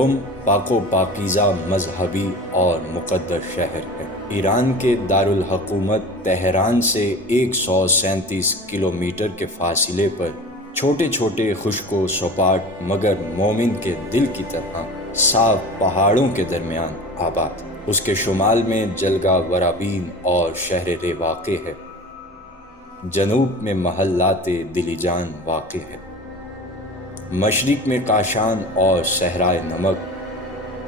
قم پاک و پاکیزہ مذہبی اور مقدس شہر ہے۔ ایران کے دارالحکومت تہران سے 137 کلومیٹر کے فاصلے پر چھوٹے چھوٹے خشک و سپاٹ مگر مومن کے دل کی طرح صاف پہاڑوں کے درمیان آباد۔ اس کے شمال میں جلگہ ورابین اور شہر رے واقع ہے، جنوب میں محلات دلیجان واقع ہے، مشرق میں کاشان اور صحرائے نمک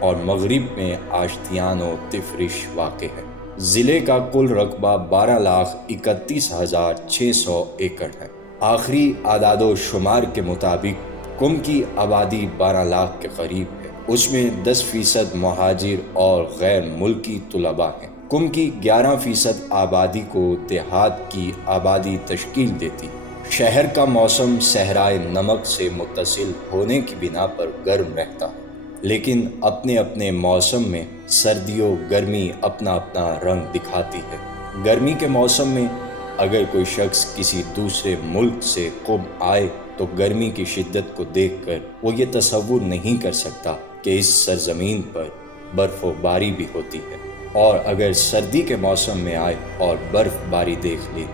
اور مغرب میں آشتیان و تفرش واقع ہے۔ ضلع کا کل رقبہ 12,31,600 ایکڑ ہے۔ آخری اعداد و شمار کے مطابق قم کی آبادی 12 لاکھ کے قریب ہے۔ اس میں 10% مہاجر اور غیر ملکی طلباء ہیں۔ قم کی 11% آبادی کو دیہات کی آبادی تشکیل دیتی۔ شہر کا موسم صحرائے نمک سے متصل ہونے کی بنا پر گرم رہتا ہے، لیکن اپنے اپنے موسم میں سردی و گرمی اپنا اپنا رنگ دکھاتی ہے۔ گرمی کے موسم میں اگر کوئی شخص کسی دوسرے ملک سے قم آئے تو گرمی کی شدت کو دیکھ کر وہ یہ تصور نہیں کر سکتا کہ اس سرزمین پر برف و باری بھی ہوتی ہے، اور اگر سردی کے موسم میں آئے اور برف باری دیکھ لے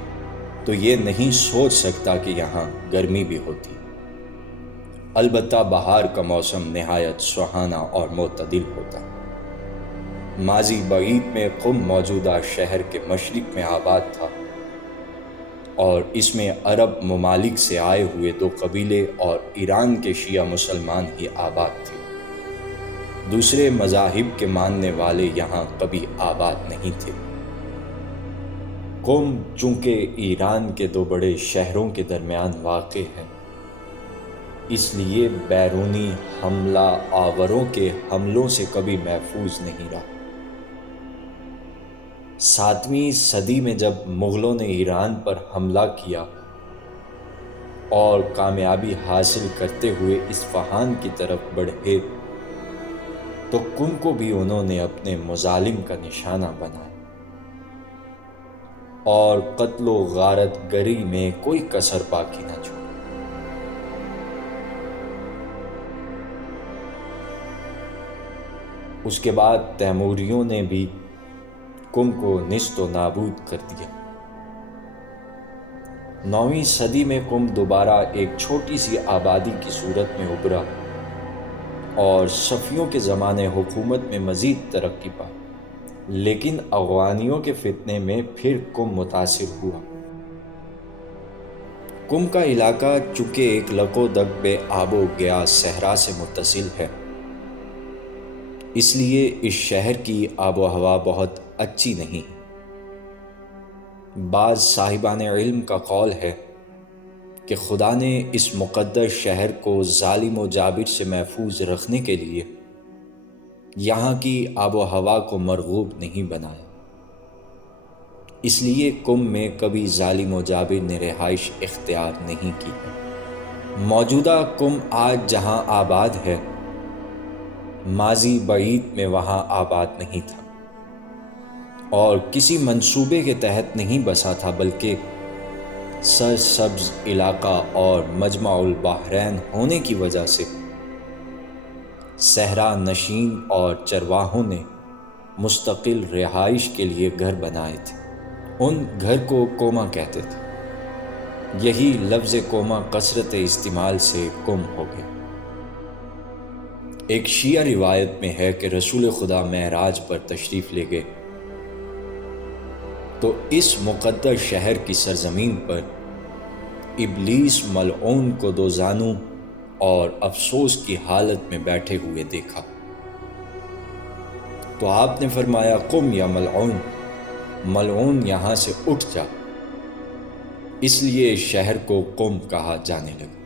تو یہ نہیں سوچ سکتا کہ یہاں گرمی بھی ہوتی۔ البتہ بہار کا موسم نہایت سہانا اور معتدل ہوتا ہے۔ ماضی بعید میں قم موجودہ شہر کے مشرق میں آباد تھا، اور اس میں عرب ممالک سے آئے ہوئے 2 قبیلے اور ایران کے شیعہ مسلمان ہی آباد تھے۔ دوسرے مذاہب کے ماننے والے یہاں کبھی آباد نہیں تھے۔ قم چونکہ ایران کے 2 بڑے شہروں کے درمیان واقع ہے، اس لیے بیرونی حملہ آوروں کے حملوں سے کبھی محفوظ نہیں رہا۔ 7ویں صدی میں جب مغلوں نے ایران پر حملہ کیا اور کامیابی حاصل کرتے ہوئے اصفہان کی طرف بڑھے تو قم کو بھی انہوں نے اپنے مظالم کا نشانہ بنایا اور قتل و غارت گری میں کوئی کسر باقی نہ چھوڑی۔ اس کے بعد تیموریوں نے بھی قم کو نیست و نابود کر دیا۔ 9ویں صدی میں قم دوبارہ ایک چھوٹی سی آبادی کی صورت میں ابھرا اور صفویوں کے زمانے حکومت میں مزید ترقی پائی، لیکن افغانیوں کے فتنے میں پھر قم متاثر ہوا۔ قم کا علاقہ چونکہ ایک لک و دک بے آب و گیا صحرا سے متصل ہے، اس لیے اس شہر کی آب و ہوا بہت اچھی نہیں۔ بعض صاحبان علم کا قول ہے کہ خدا نے اس مقدس شہر کو ظالم و جابر سے محفوظ رکھنے کے لیے یہاں کی آب و ہوا کو مرغوب نہیں بنایا، اس لیے قم میں کبھی ظالم و جابر نے رہائش اختیار نہیں کی۔ موجودہ قم آج جہاں آباد ہے، ماضی بعید میں وہاں آباد نہیں تھا اور کسی منصوبے کے تحت نہیں بسا تھا، بلکہ سرسبز علاقہ اور مجمع البحرین ہونے کی وجہ سے صحرا نشین اور چرواہوں نے مستقل رہائش کے لیے گھر بنائے تھے۔ ان گھر کو کوما کہتے تھے۔ یہی لفظ کوما کثرت استعمال سے قم ہو گیا۔ ایک شیعہ روایت میں ہے کہ رسول خدا معراج پر تشریف لے گئے تو اس مقدس شہر کی سرزمین پر ابلیس ملعون کو 2 زانوں اور افسوس کی حالت میں بیٹھے ہوئے دیکھا، تو آپ نے فرمایا، قم یا ملعون، ملعون یہاں سے اٹھ جا۔ اس لیے اس شہر کو قم کہا جانے لگا۔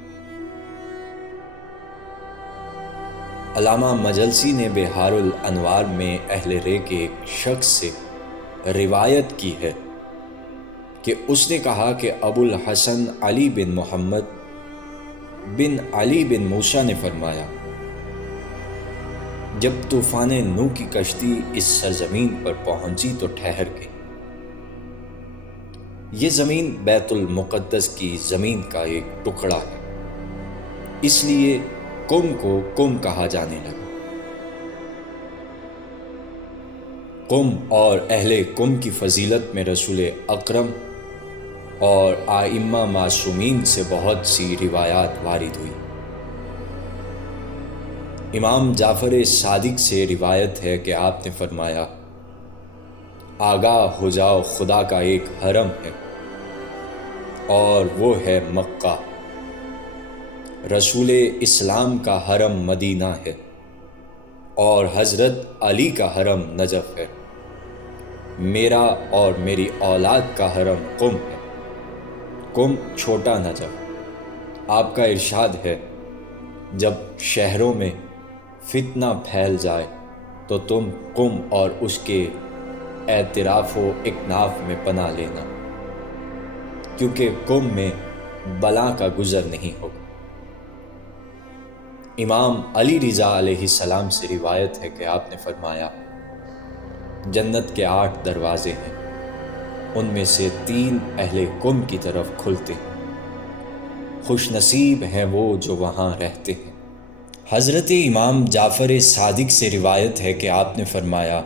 علامہ مجلسی نے بحار الانوار میں اہل رے کے ایک شخص سے روایت کی ہے کہ اس نے کہا کہ ابو الحسن علی بن محمد بن علی بن موسیٰ نے فرمایا، جب طوفان نوح کی کشتی اس سرزمین پر پہنچی تو ٹھہر گئی۔ یہ زمین بیت المقدس کی زمین کا ایک ٹکڑا ہے، اس لیے قم کو قم کہا جانے لگا۔ قم اور اہل قم کی فضیلت میں رسول اکرم اور آئمہ معصومین سے بہت سی روایات وارد ہوئی۔ امام جعفر صادق سے روایت ہے کہ آپ نے فرمایا، آگاہ ہو جاؤ، خدا کا ایک حرم ہے اور وہ ہے مکہ، رسول اسلام کا حرم مدینہ ہے اور حضرت علی کا حرم نجف ہے، میرا اور میری اولاد کا حرم قم ہے، قم چھوٹا نجف۔ آپ کا ارشاد ہے، جب شہروں میں فتنہ پھیل جائے تو تم قم اور اس کے اعتراف و اکناف میں پناہ لینا، کیونکہ قم میں بلا کا گزر نہیں ہوگا۔ امام علی رضا علیہ السلام سے روایت ہے کہ آپ نے فرمایا، جنت کے 8 دروازے ہیں، ان میں سے 3 اہل قم کی طرف کھلتے ہیں، خوش نصیب ہیں وہ جو وہاں رہتے ہیں۔ حضرت امام جعفر صادق سے روایت ہے کہ آپ نے فرمایا،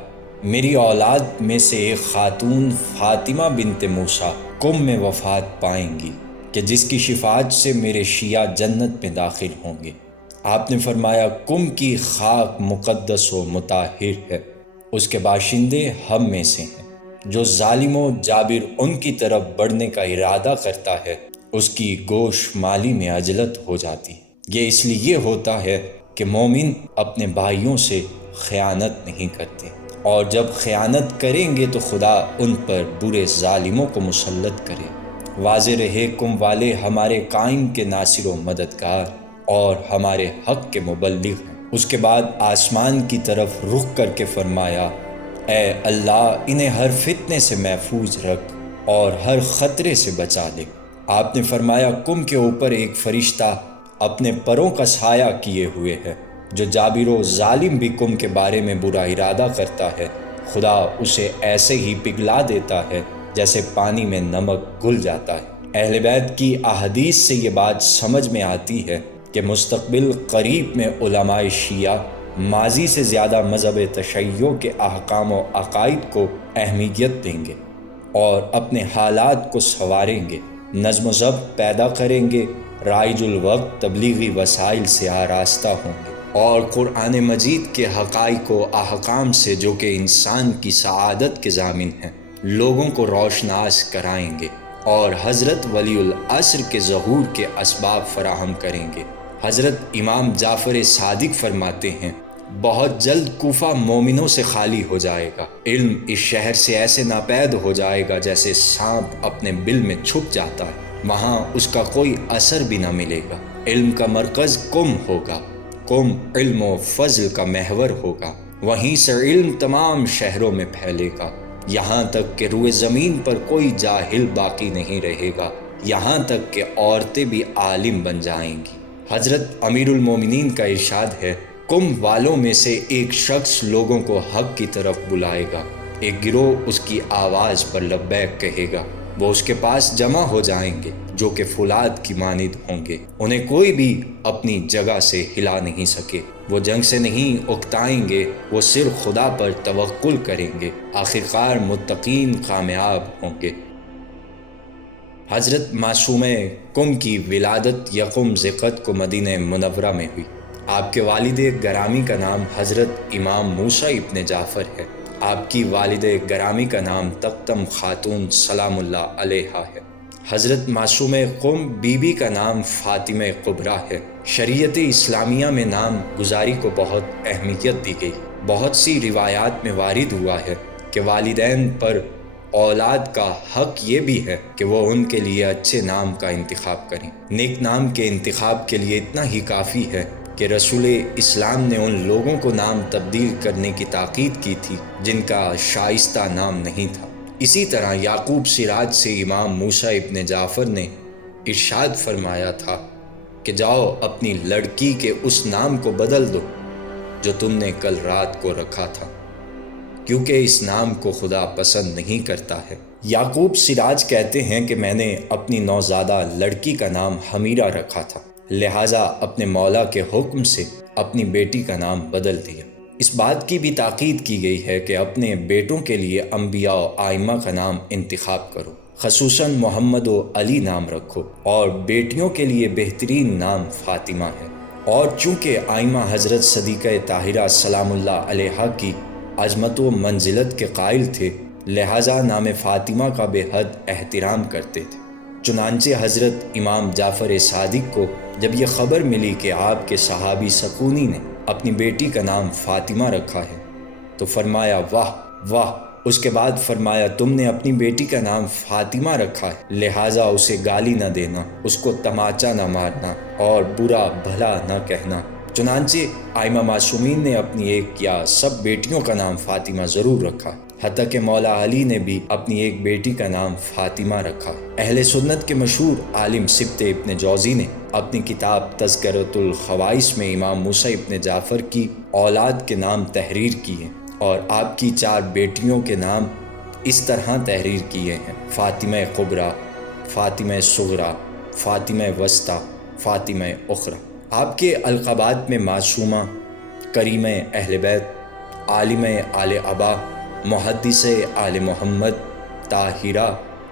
میری اولاد میں سے ایک خاتون فاطمہ بنت موسیٰ قم میں وفات پائیں گی کہ جس کی شفاعت سے میرے شیعہ جنت میں داخل ہوں گے۔ آپ نے فرمایا، قم کی خاک مقدس و مطہر ہے، اس کے باشندے ہم میں سے ہیں، جو ظالم و جابر ان کی طرف بڑھنے کا ارادہ کرتا ہے اس کی گوش مالی میں عجلت ہو جاتی ہے۔ یہ اس لیے ہوتا ہے کہ مومن اپنے بھائیوں سے خیانت نہیں کرتے، اور جب خیانت کریں گے تو خدا ان پر برے ظالموں کو مسلط کرے۔ واضح رہے، قم والے ہمارے قائم کے ناصر و مددگار اور ہمارے حق کے مبلغ ہیں۔ اس کے بعد آسمان کی طرف رخ کر کے فرمایا، اے اللہ، انہیں ہر فتنے سے محفوظ رکھ اور ہر خطرے سے بچا لے۔ آپ نے فرمایا، قم کے اوپر ایک فرشتہ اپنے پروں کا سایہ کیے ہوئے ہے، جو جابر و ظالم بھی قم کے بارے میں برا ارادہ کرتا ہے، خدا اسے ایسے ہی پگھلا دیتا ہے جیسے پانی میں نمک گھل جاتا ہے۔ اہل بیت کی احادیث سے یہ بات سمجھ میں آتی ہے کہ مستقبل قریب میں علماء شیعہ ماضی سے زیادہ مذہب تشیع کے احکام و عقائد کو اہمیت دیں گے اور اپنے حالات کو سنواریں گے، نظم و ضبط پیدا کریں گے، رائج الوقت تبلیغی وسائل سے آراستہ ہوں گے اور قرآن مجید کے حقائق و احکام سے، جو کہ انسان کی سعادت کے ضامن ہیں، لوگوں کو روشناس کرائیں گے اور حضرت ولی العصر کے ظہور کے اسباب فراہم کریں گے۔ حضرت امام جعفر صادق فرماتے ہیں، بہت جلد کوفہ مومنوں سے خالی ہو جائے گا، علم اس شہر سے ایسے ناپید ہو جائے گا جیسے سانپ اپنے بل میں چھپ جاتا ہے، وہاں اس کا کوئی اثر بھی نہ ملے گا۔ علم کا مرکز قم ہوگا، قم علم و فضل کا محور ہوگا، وہیں سے علم تمام شہروں میں پھیلے گا، یہاں تک کہ روئے زمین پر کوئی جاہل باقی نہیں رہے گا، یہاں تک کہ عورتیں بھی عالم بن جائیں گی۔ حضرت امیر المومنین کا ارشاد ہے، قم والوں میں سے ایک شخص لوگوں کو حق کی طرف بلائے گا، ایک گروہ اس کی آواز پر لبیک کہے گا، وہ اس کے پاس جمع ہو جائیں گے جو کہ فولاد کی مانند ہوں گے، انہیں کوئی بھی اپنی جگہ سے ہلا نہیں سکے، وہ جنگ سے نہیں اکتائیں گے، وہ صرف خدا پر توکل کریں گے، آخرکار متقین کامیاب ہوں گے۔ حضرت معصومہ قم کی ولادت یکم ذی-القعدہ کو مدینہ منورہ میں ہوئی۔ آپ کے والد گرامی کا نام حضرت امام موسیٰ ابن جعفر ہے۔ آپ کی والد گرامی کا نام تقتم خاتون سلام اللہ علیہا ہے۔ حضرت معصومہ قم بی بی کا نام فاطمہ کبریٰ ہے۔ شریعت اسلامیہ میں نام گزاری کو بہت اہمیت دی گئی۔ بہت سی روایات میں وارد ہوا ہے کہ والدین پر اولاد کا حق یہ بھی ہے کہ وہ ان کے لیے اچھے نام کا انتخاب کریں۔ نیک نام کے انتخاب کے لیے اتنا ہی کافی ہے کہ رسول اسلام نے ان لوگوں کو نام تبدیل کرنے کی تاکید کی تھی جن کا شائستہ نام نہیں تھا۔ اسی طرح یعقوب سراج سے امام موسیٰ ابن جعفر نے ارشاد فرمایا تھا کہ جاؤ اپنی لڑکی کے اس نام کو بدل دو جو تم نے کل رات کو رکھا تھا، کیونکہ اس نام کو خدا پسند نہیں کرتا ہے۔ یعقوب سراج کہتے ہیں کہ میں نے اپنی نوزادہ لڑکی کا نام حمیرہ رکھا تھا، لہٰذا اپنے مولا کے حکم سے اپنی بیٹی کا نام بدل دیا۔ اس بات کی بھی تاکید کی گئی ہے کہ اپنے بیٹوں کے لیے انبیاء و ائمہ کا نام انتخاب کرو، خصوصاً محمد و علی نام رکھو، اور بیٹیوں کے لیے بہترین نام فاطمہ ہے۔ اور چونکہ ائمہ حضرت صدیقہ طاہرہ سلام اللہ علیہا کی عظمت و منزلت کے قائل تھے، لہٰذا نام فاطمہ کا بے حد احترام کرتے تھے۔ چنانچہ حضرت امام جعفر صادق کو جب یہ خبر ملی کہ آپ کے صحابی سکونی نے اپنی بیٹی کا نام فاطمہ رکھا ہے تو فرمایا واہ واہ۔ اس کے بعد فرمایا تم نے اپنی بیٹی کا نام فاطمہ رکھا ہے، لہٰذا اسے گالی نہ دینا، اس کو تماچا نہ مارنا اور برا بھلا نہ کہنا۔ چنانچہ ائمہ معصومین نے اپنی ایک یا سب بیٹیوں کا نام فاطمہ ضرور رکھا، حتیٰ کہ مولا علی نے بھی اپنی ایک بیٹی کا نام فاطمہ رکھا۔ اہل سنت کے مشہور عالم سبط ابن جوزی نے اپنی کتاب تذکرۃ الخواص میں امام موسیٰ ابن جعفر کی اولاد کے نام تحریر کیے اور آپ کی 4 بیٹیوں کے نام اس طرح تحریر کیے ہیں: فاطمہ کبریٰ، فاطمہ صغریٰ، فاطمہ وسطیٰ، فاطمہ اخریٰ۔ آپ کے القابات میں معصومہ، کریمہ اہل بیت، عالمہ آل ابا، محدثہ آل محمد، طاہرہ،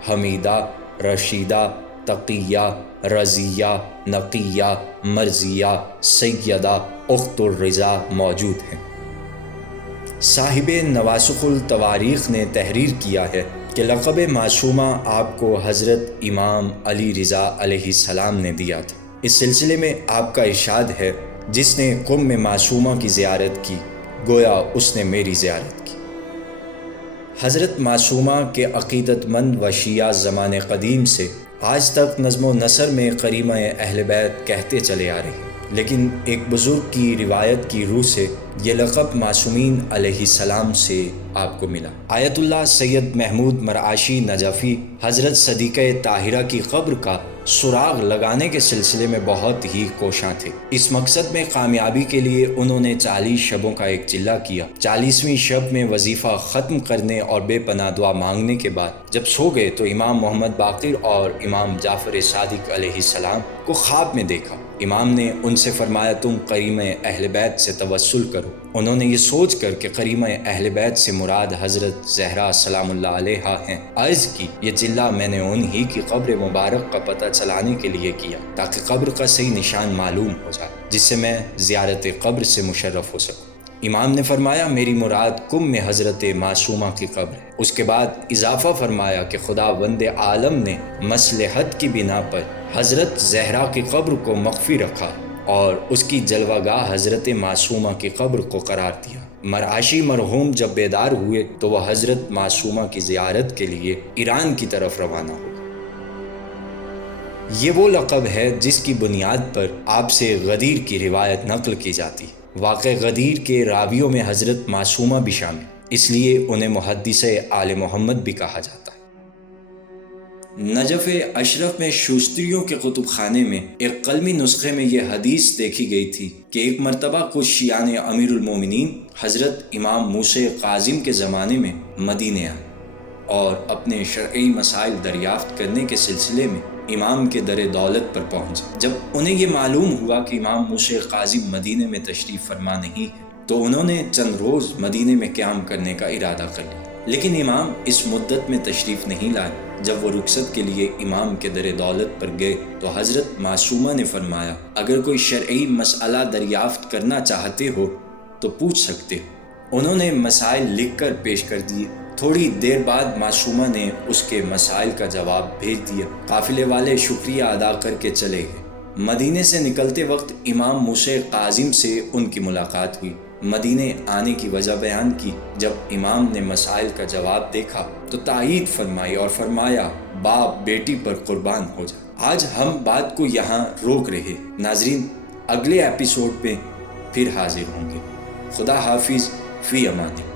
حمیدہ، رشیدہ، تقیہ، رضیہ، نقیہ، مرضیہ، سیدہ، اخت الرضا موجود ہیں۔ صاحب نواسخ التواریخ نے تحریر کیا ہے کہ لقب معصومہ آپ کو حضرت امام علی رضا علیہ السلام نے دیا تھا۔ اس سلسلے میں آپ کا ارشاد ہے، جس نے قم میں معصومہ کی زیارت کی گویا اس نے میری زیارت کی۔ حضرت معصومہ کے عقیدت مند و شیعہ زمان قدیم سے آج تک نظم و نثر میں کریمہ اہل بیت کہتے چلے آ رہے ہیں، لیکن ایک بزرگ کی روایت کی روح سے یہ لقب معصومین علیہ السلام سے آپ کو ملا۔ آیت اللہ سید محمود مرعاشی نجفی حضرت صدیقہ طاہرہ کی قبر کا سراغ لگانے کے سلسلے میں بہت ہی کوشاں تھے۔ اس مقصد میں کامیابی کے لیے انہوں نے 40 شبوں کا ایک چلہ کیا۔ 40ویں شب میں وظیفہ ختم کرنے اور بے پناہ دعا مانگنے کے بعد جب سو گئے تو امام محمد باقر اور امام جعفر صادق علیہ السلام کو خواب میں دیکھا۔ امام نے ان سے فرمایا تم کریمہ اہل بیت سے توسل کرو۔ انہوں نے یہ سوچ کر کہ کریمہ اہل بیت سے مراد حضرت زہرا سلام اللہ علیہا ہیں عرض کی یہ چلہ میں نے انہی کی قبر مبارک کا پتہ چلانے کے لیے کیا تاکہ قبر کا صحیح نشان معلوم ہو جائے، جس سے میں زیارت قبر سے مشرف ہو سکوں۔ امام نے فرمایا میری مراد قم میں حضرت معصومہ کی قبر ہے۔ اس کے بعد اضافہ فرمایا کہ خدا وند عالم نے مصلحت کی بنا پر حضرت زہرا کی قبر کو مخفی رکھا اور اس کی جلوہ گاہ حضرت معصومہ کی قبر کو قرار دیا۔ مرعاشی مرحوم جب بیدار ہوئے تو وہ حضرت معصومہ کی زیارت کے لیے ایران کی طرف روانہ ہوئے۔ یہ وہ لقب ہے جس کی بنیاد پر آپ سے غدیر کی روایت نقل کی جاتی ہے۔ واقع غدیر کے راویوں میں حضرت معصومہ بھی شامل، اس لیے انہیں محدثہ آل محمد بھی کہا جاتا ہے۔ نجف اشرف میں شوستریوں کے کتب خانے میں ایک قلمی نسخے میں یہ حدیث دیکھی گئی تھی کہ ایک مرتبہ کچھ شیعان امیر المومنین حضرت امام موسیٰ کاظم کے زمانے میں مدینے آئے اور اپنے شرعی مسائل دریافت کرنے کے سلسلے میں امام کے در دولت پر پہنچے۔ جب انہیں یہ معلوم ہوا کہ امام موسیٰ کاظم مدینے میں تشریف فرما نہیں ہے تو انہوں نے چند روز مدینے میں قیام کرنے کا ارادہ کر لیا، لیکن امام اس مدت میں تشریف نہیں لائے۔ جب وہ رخصت کے لیے امام کے در دولت پر گئے تو حضرت معصومہ نے فرمایا اگر کوئی شرعی مسئلہ دریافت کرنا چاہتے ہو تو پوچھ سکتے ہو۔ انہوں نے مسائل لکھ کر پیش کر دیے۔ تھوڑی دیر بعد معصومہ نے اس کے مسائل کا جواب بھیج دیا۔ قافلے والے شکریہ ادا کر کے چلے گئے۔ مدینے سے نکلتے وقت امام موسیٰ کاظم سے ان کی ملاقات ہوئی۔ مدینے آنے کی وجہ بیان کی۔ جب امام نے مسائل کا جواب دیکھا تو تائید فرمائی اور فرمایا باپ بیٹی پر قربان ہو جائے۔ آج ہم بات کو یہاں روک رہے۔ ناظرین اگلے ایپیسوڈ میں پھر حاضر ہوں گے۔ خدا حافظ، فی امان اللہ۔